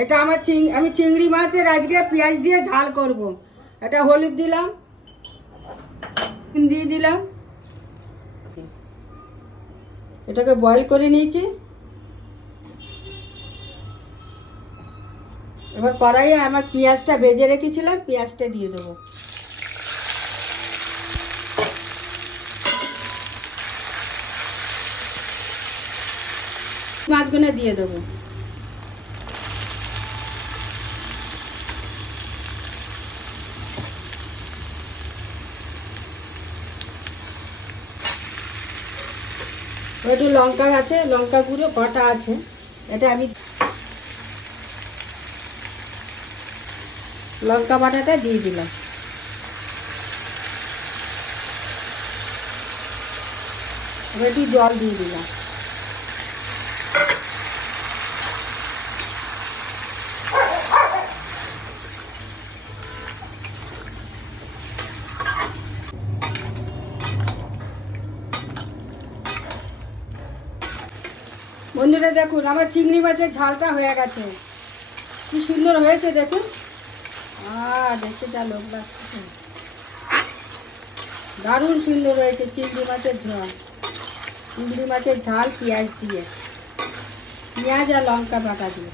এটা আমি চিংড়ি মাছের আজকে পেঁয়াজ দিয়ে ঝাল করব। এটা হলুদ দিলাম, দিয়ে দিলাম, এটাকে বয়েল করে নিয়েছি। এবার কড়াইয়ে আমার পেঁয়াজটা ভেজে রেখেছিলাম, পেঁয়াজটা দিয়ে দেবো। মাছগুলো দিয়ে দেবো। একটু লঙ্কা আছে, লঙ্কা গুঁড়ো কটা আছে, এটা আমি লঙ্কা বাটাটা দিয়ে দিলাম। এবার একটু জল দিয়ে দিলাম। বন্ধুরা দেখুন, আমার চিংড়ি মাছের ঝালটা হয়ে গেছে। কি সুন্দর হয়েছে দেখুন। দেখতে যা লোক লাগছে, দারুণ সুন্দর হয়েছে চিংড়ি মাছের ঝাল। চিংড়ি মাছের ঝাল পেঁয়াজ দিয়ে, পেঁয়াজ আর লঙ্কা বাটা দিয়ে।